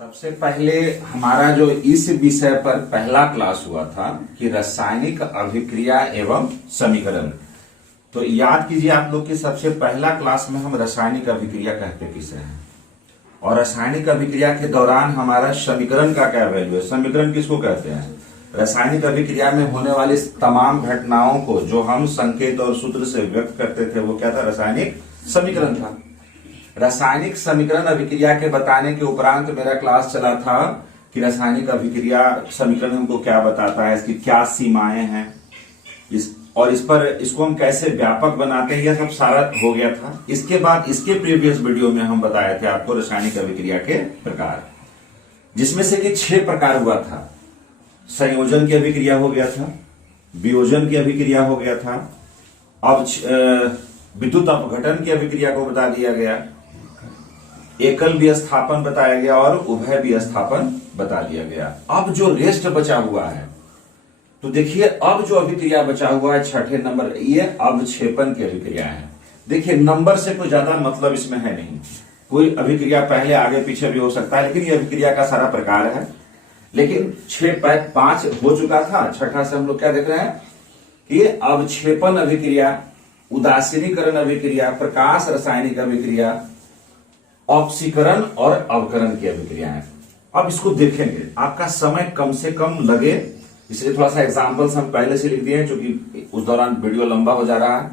सबसे पहले हमारा जो इस विषय पर पहला क्लास हुआ था कि रासायनिक अभिक्रिया एवं समीकरण। तो याद कीजिए आप लोग कि सबसे पहला क्लास में हम रासायनिक अभिक्रिया कहते किसे हैं और रासायनिक अभिक्रिया के दौरान हमारा समीकरण का क्या वैल्यू है। समीकरण किसको कहते हैं? रासायनिक अभिक्रिया में होने वाली तमाम घटनाओं को जो हम संकेत और सूत्र से व्यक्त करते थे वो क्या था? रासायनिक समीकरण था। रासायनिक समीकरण अभिक्रिया के बताने के उपरांत मेरा क्लास चला था कि रासायनिक अभिक्रिया समीकरण हमको क्या बताता है, इसकी क्या सीमाएं हैं, इसको हम कैसे व्यापक बनाते हैं, यह सब सारा हो गया था। इसके बाद इसके प्रीवियस वीडियो में हम बताए थे आपको रासायनिक अभिक्रिया के प्रकार, जिसमें से कि 6 प्रकार हुआ था। संयोजन की अभिक्रिया हो गया था, वियोजन की अभिक्रिया हो गया था, अब विद्युत अपघटन की अभिक्रिया को बता दिया गया, एकल विस्थापन बताया गया और उभय विस्थापन बता दिया गया। अब जो रेस्ट बचा हुआ है, तो देखिए अब जो अभिक्रिया बचा हुआ है 6ठे नंबर, ये अवक्षेपण की अभिक्रिया है। देखिए नंबर से कोई ज्यादा मतलब इसमें है नहीं, कोई अभिक्रिया पहले आगे पीछे भी हो सकता है, लेकिन ये अभिक्रिया का सारा प्रकार है। लेकिन 5 हो चुका था, छठा से हम लोग क्या देख रहे हैं कि अवक्षेपण अभिक्रिया, उदासीनीकरण अभिक्रिया, प्रकाश रासायनिक अभिक्रिया, ऑक्सीकरण और अवकरण की अभिक्रिया है। अब इसको देखेंगे, आपका समय कम से कम लगे इसलिए थोड़ा सा एग्जांपल्स हम पहले से लिख दिए हैं, क्योंकि उस दौरान वीडियो लंबा हो जा रहा है।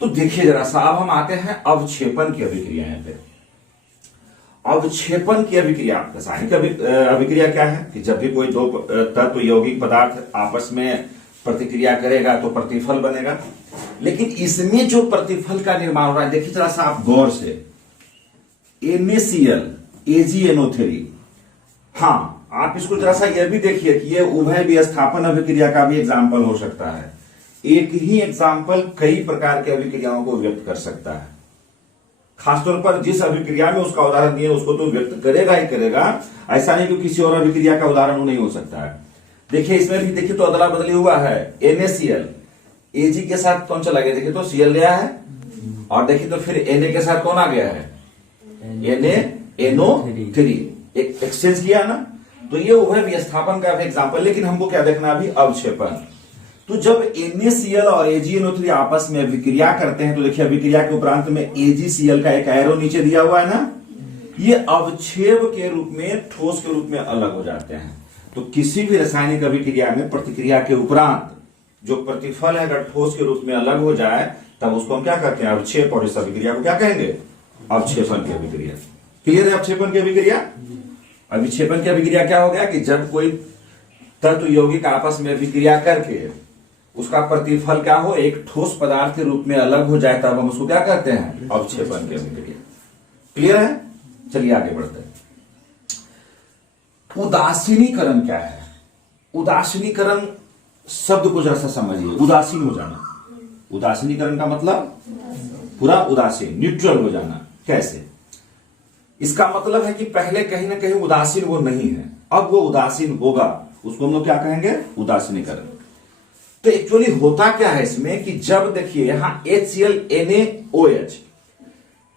तो देखिए जरा सा, अब हम आते हैं अवक्षेपण की अभिक्रिया पे। अवक्षेपण की अभिक्रिया, रासायनिक अभिक्रिया क्या है कि जब भी कोई दो तत्व यौगिक पदार्थ आपस में प्रतिक्रिया करेगा तो प्रतिफल बनेगा। लेकिन इसमें जो प्रतिफल का निर्माण हो रहा है, देखिए जरा सा आप गौर से, NaCl AgNO3, हाँ आप इसको जरा सा यह भी देखिए कि ये उभय विस्थापन अभिक्रिया का भी एग्जाम्पल हो सकता है। एक ही एग्जाम्पल कई प्रकार के अभिक्रियाओं को व्यक्त कर सकता है। खासतौर पर जिस अभिक्रिया में उसका उदाहरण दिए उसको तो व्यक्त करेगा ही करेगा, ऐसा नहीं कि किसी और अभिक्रिया का उदाहरण नहीं हो सकता है। देखिए इसमें भी देखिए तो अदला बदली हुआ है। NaCl Ag के साथ कौन चला गया, देखिए तो Cl गया है, और देखिए तो फिर Na के साथ कौन आ गया है, NaNO3, एक एक्सचेंज किया ना। तो ये उभय विस्थापन का एग्जांपल। लेकिन हमको क्या देखना अभी, अवक्षेपण। तो जब NaCl और AgNO3 आपस में अभिक्रिया करते हैं तो देखिए अभिक्रिया के उपरांत में AgCl का एक एरो नीचे दिया हुआ है ना, ये अवक्षेप के रूप में, ठोस के रूप में अलग हो जाते हैं। तो किसी भी रासायनिक अभिक्रिया में प्रतिक्रिया के उपरांत जो प्रतिफल है अगर ठोस के रूप में अलग हो जाए तब उसको हम क्या कहते हैं, अवक्षेप। और इस अभिक्रिया को क्या कहेंगे, अवक्षेपण की अभिक्रिया। क्लियर है? अवक्षेपण की अभिक्रिया। अभिक्षेपण की अभिक्रिया क्या हो गया कि जब कोई तत्व यौगिक आपस में अभिक्रिया करके उसका प्रतिफल क्या हो, एक ठोस पदार्थ के रूप में अलग हो जाए तब हम उसको क्या कहते हैं, अवक्षेपण की अभिक्रिया। क्लियर है? चलिए आगे बढ़ते हैं। उदासीनीकरण क्या है? उदासीनीकरण शब्द को जरा सा समझिए। उदासीन हो जाना, उदासीनीकरण का मतलब पूरा उदासीन, न्यूट्रल हो जाना। कैसे? इसका मतलब है कि पहले कहीं ना कहीं उदासीन वो नहीं है, अब वो उदासीन होगा, उसको हम लोग क्या कहेंगे, उदासीनीकरण। तो एक्चुअली होता क्या है इसमें कि जब देखिए यहां HCl NaOH,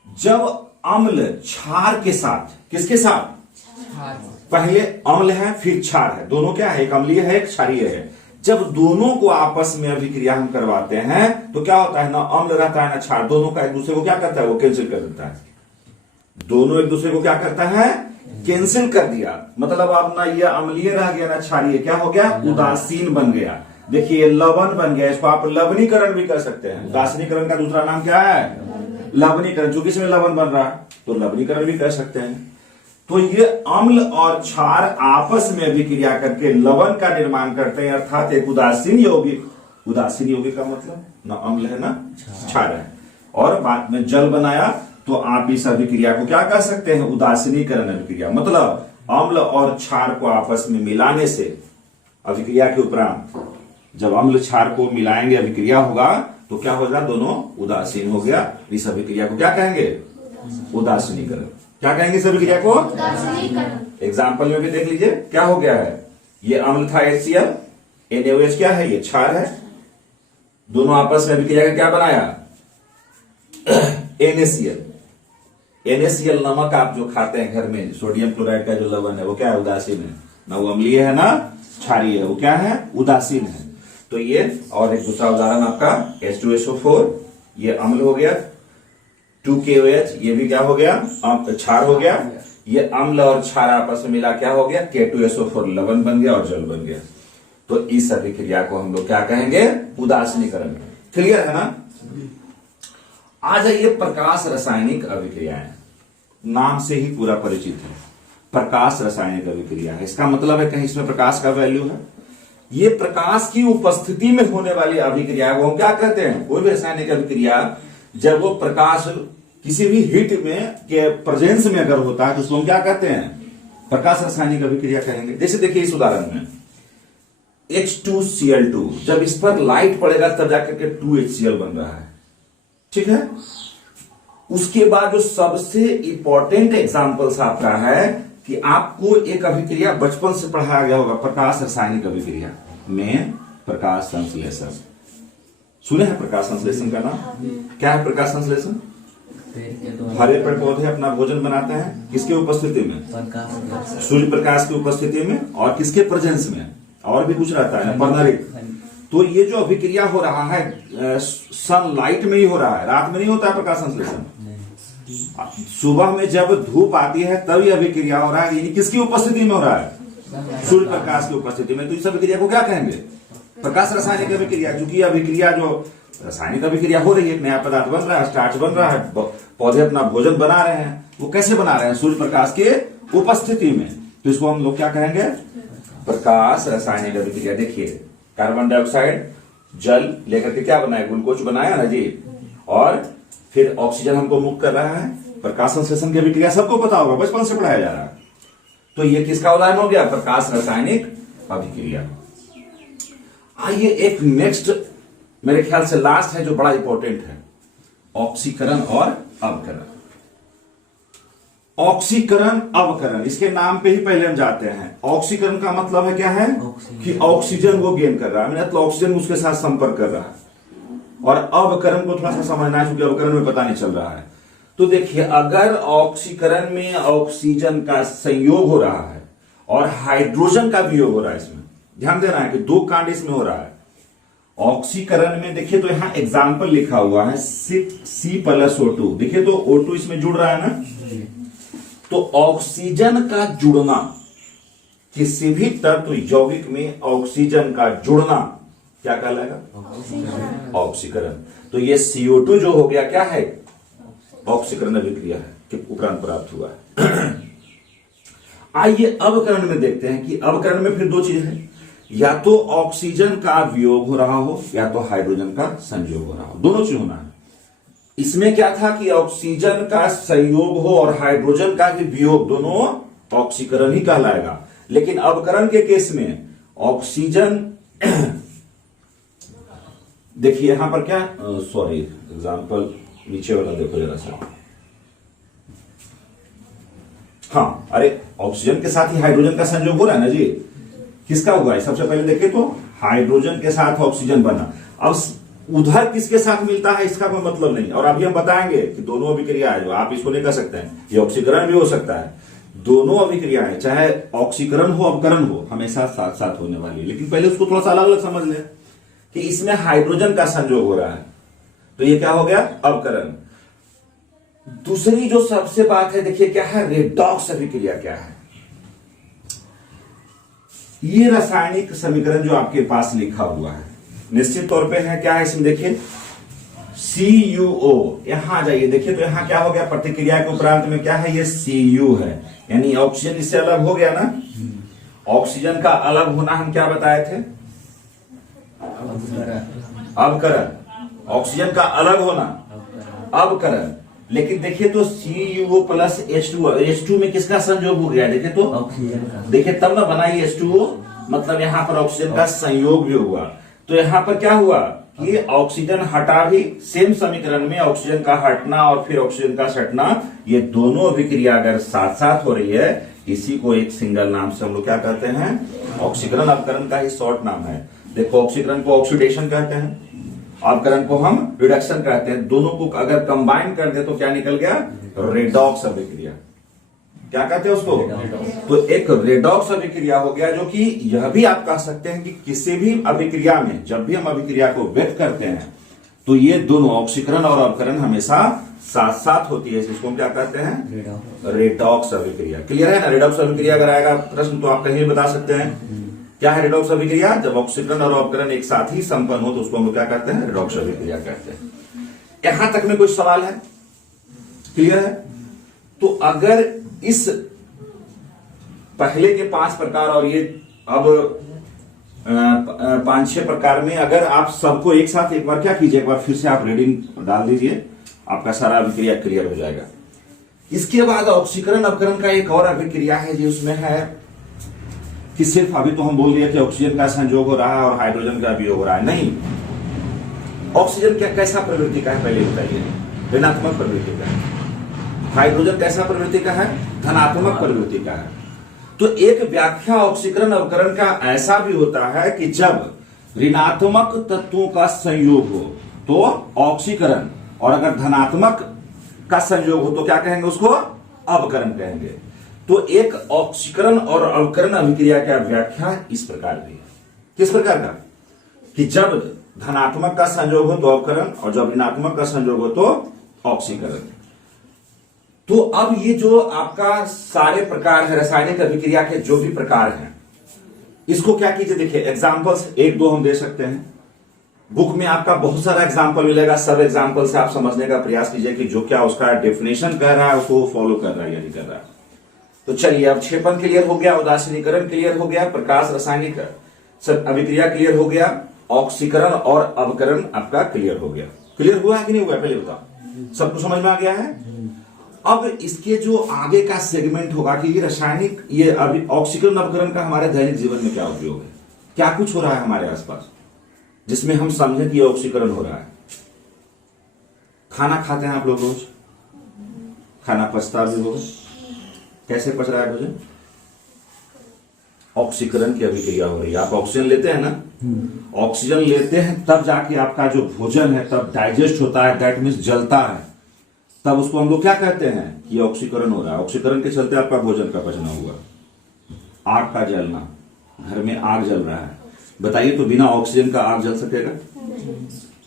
जब अम्ल क्षार के साथ, किसके साथ, पहले अम्ल है फिर क्षार है, दोनों क्या है, एक अम्लीय है एक क्षारीय है। जब दोनों को आपस में अभिक्रिया हम करवाते हैं तो क्या होता है, ना अम्ल रहता है ना क्षार, दोनों का एक दूसरे को क्या करता है, वो कैंसिल कर देता है। दोनों एक दूसरे को क्या करता है, कैंसिल कर दिया। मतलब अब ना ये अम्लीय रह गया ना क्षारीय, क्या हो गया, उदासीन बन गया। देखिए लवण बन गया, इसको आप लवणीकरण भी कर सकते हैं। उदासीनीकरण का दूसरा नाम क्या है, लवणीकरण। चूंकि इसमें लवण बन रहा है तो लवणीकरण भी कर सकते हैं। तो ये अम्ल और क्षार आपस में अभिक्रिया करके लवण का निर्माण करते हैं, अर्थात एक उदासीन यौगिक। उदासीन यौगिक का मतलब ना अम्ल है ना क्षार है, और बाद में जल बनाया, तो आप इस अभिक्रिया को क्या कह सकते हैं, उदासीनीकरण अभिक्रिया। मतलब अम्ल और क्षार को आपस में मिलाने से अभिक्रिया के उपरांत जब अम्ल क्षार को मिलाएंगे, अभिक्रिया होगा तो क्या होगा, दोनों उदासीन हो गया। इस अभिक्रिया को क्या कहेंगे, उदासीनीकरण। क्या कहेंगे इस अभिक्रिया को, एग्जाम्पल में भी देख लीजिए क्या हो गया है, ये अम्ल था HCl, NaOH क्या है, ये क्षार है, दोनों आपस में अभिक्रिया का क्या बनाया, NaCl। NaCl नमक आप जो खाते हैं घर में, सोडियम क्लोराइड का जो लवण है वो क्या है, उदासीन है ना, वो अम्लीय है ना क्षारीय है, वो क्या है, उदासीन है। तो ये और एक दूसरा उदाहरण आपका H2SO4, ये अम्ल हो गया। 2KOH, ये भी क्या हो गया, क्षार हो गया। ये अम्ल और क्षार आपस में मिला क्या हो गया, K2SO4, लवण बन गया और जल बन गया। तो इस अभिक्रिया को हम लोग क्या कहेंगे, उदासीनीकरण। क्लियर है ना। आ जाइए प्रकाश रासायनिक अभिक्रियाएं, नाम से ही पूरा परिचित है, प्रकाश रासायनिक अभिक्रिया है। इसका मतलब है कहीं इसमें प्रकाश का वैल्यू है। ये प्रकाश की उपस्थिति में होने वाली अभिक्रिया को हम क्या कहते हैं, कोई भी रासायनिक अभिक्रिया जब वो प्रकाश किसी भी हीट में के प्रेजेंस में अगर होता है तो उसको हम क्या कहते हैं, प्रकाश रासायनिक अभिक्रिया कहेंगे। जैसे देखिए इस उदाहरण में H2Cl2, जब इस पर लाइट पड़ेगा तब जाकर के 2HCl बन रहा है, ठीक है। उसके बाद जो सबसे इंपॉर्टेंट एग्जांपल्स आपका है कि आपको एक अभिक्रिया बचपन से पढ़ाया गया होगा, प्रकाश रासायनिक अभिक्रिया में प्रकाश संश्लेषण। सुने हैं प्रकाश संश्लेषण का नाम, क्या है प्रकाश संश्लेषण? हरे पेड़ पौधे अपना भोजन बनाते हैं किसके उपस्थिति में, सूर्य प्रकाश की उपस्थिति में, और किसके प्रेजेंस में, और भी कुछ रहता है पर्नरिक। तो ये जो अभिक्रिया हो रहा है सनलाइट में ही हो रहा है, रात में नहीं होता है प्रकाश संश्लेषण। सुबह में जब धूप आती है तब ये अभिक्रिया हो रहा है, यानी किसकी उपस्थिति में हो रहा है, सूर्य प्रकाश की उपस्थिति में। तो इस अभिक्रिया को क्या कहेंगे, प्रकाश रासायनिक अभिक्रिया। क्योंकि अभिक्रिया जो रासायनिक अभिक्रिया हो रही है, नया पदार्थ बन रहा है, स्टार्च बन रहा है, पौधे अपना भोजन बना रहे हैं, वो कैसे बना रहे हैं, सूर्य प्रकाश के उपस्थिति में। तो इसको हम लोग क्या कहेंगे, प्रकाश रासायनिक अभिक्रिया। देखिए कार्बन डाइऑक्साइड जल लेकर के क्या बनाया, ग्लूकोज बनाया ना जी, और फिर ऑक्सीजन हमको मुक्त कर रहा है। प्रकाश संश्लेषण की अभिक्रिया सबको पता होगा, बचपन से पढ़ाया जा रहा है। तो ये किसका उदाहरण हो गया, प्रकाश रासायनिक अभिक्रिया। आइए एक नेक्स्ट, मेरे ख्याल से लास्ट है जो बड़ा इंपॉर्टेंट है, ऑक्सीकरण और अवकरण। ऑक्सीकरण अवकरण, इसके नाम पे ही पहले हम जाते हैं। ऑक्सीकरण का मतलब है क्या है कि ऑक्सीजन वो गेन कर रहा है, मतलब ऑक्सीजन उसके साथ संपर्क कर रहा है। और अवकरण को थोड़ा सा समझना है क्योंकि अवकरण में पता नहीं चल रहा है। तो देखिए अगर ऑक्सीकरण में ऑक्सीजन का संयोग हो रहा है और हाइड्रोजन का वियोग हो रहा है, इसमें ध्यान देना है कि दो कांड इसमें हो रहा है। ऑक्सीकरण में देखिए तो यहां एग्जाम्पल लिखा हुआ है C+O2, देखिए तो O2 इसमें जुड़ रहा है ना। तो ऑक्सीजन का जुड़ना, किसी भी तत्व यौगिक में ऑक्सीजन का जुड़ना क्या कहलाएगा, ऑक्सीकरण। तो ये CO2 जो हो गया क्या है, ऑक्सीकरण अभिक्रिया है कि उपरांत प्राप्त हुआ है। आइए अवकरण में देखते हैं कि अवकरण में फिर दो चीज है, या तो ऑक्सीजन का वियोग हो रहा हो या तो हाइड्रोजन का संयोग हो रहा हो, दोनों चीज होना है। इसमें क्या था कि ऑक्सीजन का संयोग हो और हाइड्रोजन का भी वियोग, दोनों ऑक्सीकरण ही कहलाएगा। लेकिन अवकरण के केस में ऑक्सीजन देखिए यहां पर क्या, सॉरी एग्जांपल नीचे वाला देखो जरा सा। हाँ, अरे ऑक्सीजन के साथ ही हाइड्रोजन का संयोग हो रहा है ना जी, किसका हुआ है, सबसे पहले देखें तो हाइड्रोजन के साथ ऑक्सीजन बना। अब उधर किसके साथ मिलता है इसका कोई मतलब नहीं, और अभी हम बताएंगे कि दोनों अभिक्रिया है जो आप इसको नहीं कर सकते हैं, ये ऑक्सीकरण भी हो सकता है। दोनों अभिक्रियाएं चाहे ऑक्सीकरण हो अवकरण हो हमेशा साथ साथ होने वाली है। लेकिन पहले उसको थोड़ा सा अलग अलग समझ ले कि इसमें हाइड्रोजन का संयोग हो रहा है तो ये क्या हो गया, अवकरण। दूसरी जो सबसे बात है देखिए क्या है, रेडॉक्स अभिक्रिया क्या है। ये रासायनिक समीकरण जो आपके पास लिखा हुआ है निश्चित तौर पे है, क्या है इसमें देखिए CuO, यहां जाइए देखिए तो यहां क्या हो गया, प्रतिक्रिया के उपरांत में क्या है, ये Cu है, यानी ऑक्सीजन इससे अलग हो गया ना। ऑक्सीजन का अलग होना हम क्या बताए थे, अवकरण। ऑक्सीजन का अलग होना अवकरण। लेकिन देखिए तो CuO प्लस H2 में किसका संयोग हो गया, देखिए तो ऑक्सीजन का, देखिए तब ना बनाई H2O, मतलब यहां पर ऑक्सीजन का संयोग भी हुआ। तो यहां पर क्या हुआ कि ऑक्सीजन हटा भी, सेम समीकरण में ऑक्सीजन का हटना और फिर ऑक्सीजन का सटना, ये दोनों अभिक्रिया अगर साथ साथ हो रही है, इसी को एक सिंगल नाम से हम लोग क्या कहते हैं, ऑक्सीकरण। अवकरण का ही शॉर्ट नाम है। देखो ऑक्सीकरण को ऑक्सीडेशन कहते हैं, अवकरण को हम रिडक्शन कहते हैं। दोनों को अगर कंबाइन कर दे तो क्या निकल गया, रेडॉक्स अभिक्रिया। क्या कहते हैं उसको? तो एक रेडॉक्स अभिक्रिया हो गया, जो कि यह भी आप कह सकते हैं कि किसी भी अभिक्रिया में जब भी हम अभिक्रिया को व्यक्त करते हैं तो ये दोनों ऑक्सीकरण और अवकरण हमेशा साथ साथ होती है। इसको हम क्या कहते हैं? रेडॉक्स अभिक्रिया। क्लियर है ना? रेडॉक्स अभिक्रिया अगर आएगा प्रश्न तो आप कहीं भी बता सकते हैं। क्या है रेडॉक्स अभिक्रिया? जब ऑक्सीकरण और अवकरण एक साथ ही संपन्न हो तो उसको हम लोग क्या कहते हैं? रेडॉक्स अभिक्रिया कहते हैं। यहां तक में कोई सवाल है? क्लियर है? तो अगर इस पहले के 5 प्रकार और ये अब 5-6 प्रकार में अगर आप सबको एक साथ एक बार क्या कीजिए, एक बार फिर से आप रीडिंग डाल दीजिए, आपका सारा अभिक्रिया क्लियर हो जाएगा। इसके बाद ऑक्सीकरण अवकरण का एक और अभिक्रिया है जो उसमें है कि सिर्फ अभी तो हम बोल दिए कि ऑक्सीजन का संयोग हो रहा है और हाइड्रोजन का वियोग हो रहा है। नहीं, ऑक्सीजन क्या कैसा प्रवृत्ति का है पहले बताइए? ऋणात्मक प्रवृत्ति का है। हाइड्रोजन कैसा प्रवृत्ति का है? धनात्मक प्रवृत्ति का है। तो एक व्याख्या ऑक्सीकरण अवकरण का ऐसा भी होता है कि जब ऋणात्मक तत्वों का संयोग हो तो ऑक्सीकरण, और अगर धनात्मक का संयोग हो तो क्या कहेंगे? उसको अवकरण कहेंगे। तो एक ऑक्सीकरण और अवकरण अभिक्रिया का व्याख्या इस प्रकार भी है। किस प्रकार का? कि जब धनात्मक का संयोग हो तो अवकरण और जब ऋणात्मक का संयोग हो तो ऑक्सीकरण। तो अब ये जो आपका सारे प्रकार है रासायनिक अभिक्रिया के, जो भी प्रकार हैं, इसको क्या कीजिए, देखिए एग्जांपल्स 1-2 हम दे सकते हैं। बुक में आपका बहुत सारा एग्जांपल मिलेगा, सब एग्जांपल से आप समझने का प्रयास कीजिए कि जो क्या उसका डेफिनेशन कह रहा है उसको फॉलो कर रहा है या नहीं कर रहा है। तो चलिए, अब क्षेपण क्लियर हो गया, उदासीनीकरण क्लियर हो गया, प्रकाश रासायनिक सब अभिक्रिया क्लियर हो गया, ऑक्सीकरण और अवकरण आपका क्लियर हो गया। क्लियर हुआ है कि नहीं हुआ? पहले बताओ, सबको समझ में आ गया है? अब इसके जो आगे का सेगमेंट होगा कि ये रासायनिक, ये अभी ऑक्सीकरण अवकरण का हमारे दैनिक जीवन में क्या उपयोग है, क्या कुछ हो रहा है हमारे आसपास जिसमें हम समझें कि ऑक्सीकरण हो रहा है। खाना खाते हैं आप लोग रोज, खाना पचता भी होगा। कैसे पच रहा है भोजन? ऑक्सीकरण की अभिक्रिया हो रही है। आप ऑक्सीजन लेते हैं ना, ऑक्सीजन लेते हैं तब जाके आपका जो भोजन है तब डाइजेस्ट होता है, दैट मीन्स जलता है, तब उसको हम लोग क्या कहते हैं? कि ऑक्सीकरण हो रहा है। ऑक्सीकरण के चलते आपका भोजन का पचना हुआ। आग का जलना, घर में आग जल रहा है, बताइए तो बिना ऑक्सीजन का आग जल सकेगा?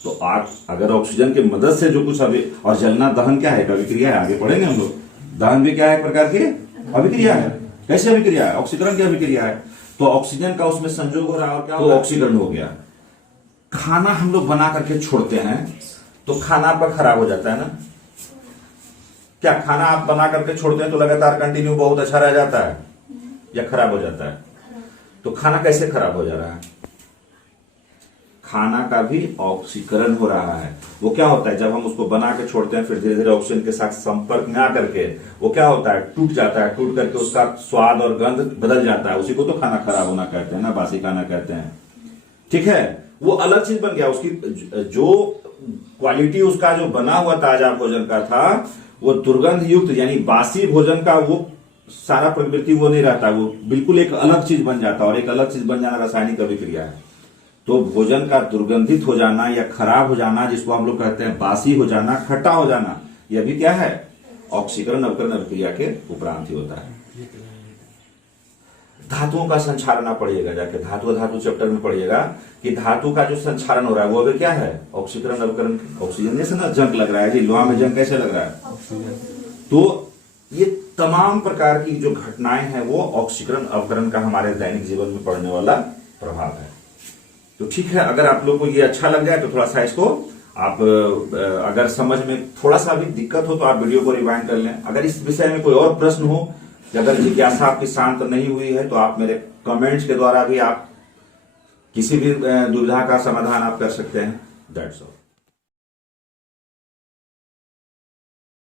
तो आग अगर ऑक्सीजन की मदद से जो कुछ अभी, और जलना दहन क्या है? अभिक्रिया है, आगे पढ़ेंगे हम लोग। दहन भी क्या है? एक प्रकार की अभिक्रिया है। कैसे अभिक्रिया है? ऑक्सीकरण की अभिक्रिया है। तो ऑक्सीजन का उसमें संयोग हो रहा है और क्या? तो ऑक्सीकरण हो गया। खाना हम लोग बना करके छोड़ते हैं तो खाना आपका खराब हो जाता है ना? क्या खाना आप बना करके छोड़ते हैं तो लगातार कंटिन्यू बहुत अच्छा रह जाता है या खराब हो जाता है? तो खाना कैसे खराब हो जा रहा है? खाना का भी ऑक्सीकरण हो रहा है। वो क्या होता है? जब हम उसको बना के छोड़ते हैं फिर धीरे धीरे ऑक्सीजन के साथ संपर्क में आकर के वो क्या होता है? टूट जाता है। टूट करके उसका स्वाद और गंध बदल जाता है। उसी को तो खाना खराब होना कहते हैं ना, बासी खाना कहते हैं। ठीक है, वो अलग चीज बन गया। उसकी जो क्वालिटी उसका जो बना हुआ ताजा भोजन का था वो दुर्गंध युक्त, यानी बासी भोजन का वो सारा प्रवृत्ति वो नहीं रहता, वो बिल्कुल एक अलग चीज बन जाता। और एक अलग चीज बन जाना रासायनिक अभिक्रिया है। तो भोजन का दुर्गंधित हो जाना या खराब हो जाना, जिसको हम लोग कहते हैं बासी हो जाना, खट्टा हो जाना, यह भी क्या है? ऑक्सीकरण अवकरण अभिक्रिया के उपरांत ही होता है। धातुओं का संचारण आप पढ़िएगा जाके, धातु चैप्टर में पढ़िएगा कि धातु का जो संचारण हो रहा है वो अभी क्या है? ऑक्सीकरण अवकरण। ऑक्सीजन से ना जंग लग रहा है जी, लोहा में जंग कैसे लग रहा है? तो ये तमाम प्रकार की जो घटनाएं हैं वो ऑक्सीकरण अवकरण का हमारे दैनिक जीवन में पड़ने वाला प्रभाव है। तो ठीक है, अगर आप लोग को ये अच्छा लग जाए तो थोड़ा सा इसको आप अगर समझ में थोड़ा सा भी दिक्कत हो तो आप वीडियो को रिवाइंड कर लें। अगर इस विषय में कोई और प्रश्न हो या अगर जिज्ञासा आपकी शांत नहीं हुई है तो आप मेरे कमेंट्स के द्वारा भी आप किसी भी दुविधा का समाधान आप कर सकते हैं। That's all.